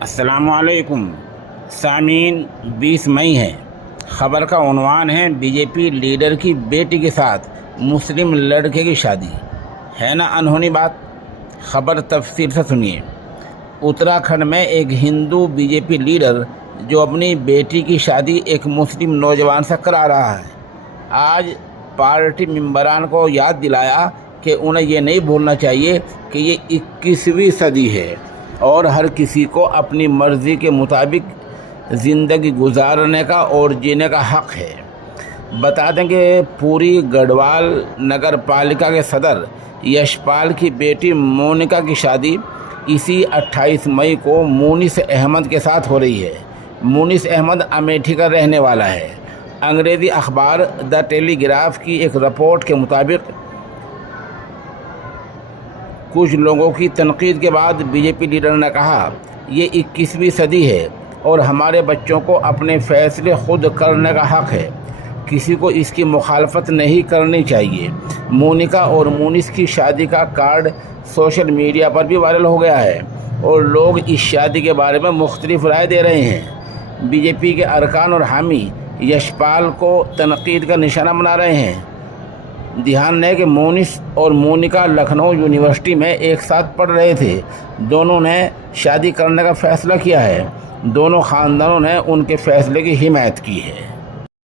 السلام علیکم سامعین، 20 مئی ہے۔ خبر کا عنوان ہے بی جے پی لیڈر کی بیٹی کے ساتھ مسلم لڑکے کی شادی۔ ہے نا انہونی بات؟ خبر تفصیل سے سنیے۔ اتراکھنڈ میں ایک ہندو بی جے پی لیڈر جو اپنی بیٹی کی شادی ایک مسلم نوجوان سے کرا رہا ہے، آج پارٹی ممبران کو یاد دلایا کہ انہیں یہ نہیں بھولنا چاہیے کہ یہ 21ویں صدی ہے اور ہر کسی کو اپنی مرضی کے مطابق زندگی گزارنے کا اور جینے کا حق ہے۔ بتا دیں کہ پوری گڑھوال نگر پالیکا کے صدر یشپال کی بیٹی مونیکا کی شادی اسی 28 مئی کو مونس احمد کے ساتھ ہو رہی ہے۔ مونس احمد امیٹھی کا رہنے والا ہے۔ انگریزی اخبار دا ٹیلی گراف کی ایک رپورٹ کے مطابق کچھ لوگوں کی تنقید کے بعد بی جے پی لیڈر نے کہا، یہ 21ویں صدی ہے اور ہمارے بچوں کو اپنے فیصلے خود کرنے کا حق ہے، کسی کو اس کی مخالفت نہیں کرنی چاہیے۔ مونیکا اور مونس کی شادی کا کارڈ سوشل میڈیا پر بھی وائرل ہو گیا ہے اور لوگ اس شادی کے بارے میں مختلف رائے دے رہے ہیں۔ بی جے پی کے ارکان اور حامی یشپال کو تنقید کا نشانہ بنا رہے ہیں۔ دھیان ہے کہ مونس اور مونیکا لکھنؤ یونیورسٹی میں ایک ساتھ پڑھ رہے تھے۔ دونوں نے شادی کرنے کا فیصلہ کیا ہے۔ دونوں خاندانوں نے ان کے فیصلے کی حمایت کی ہے۔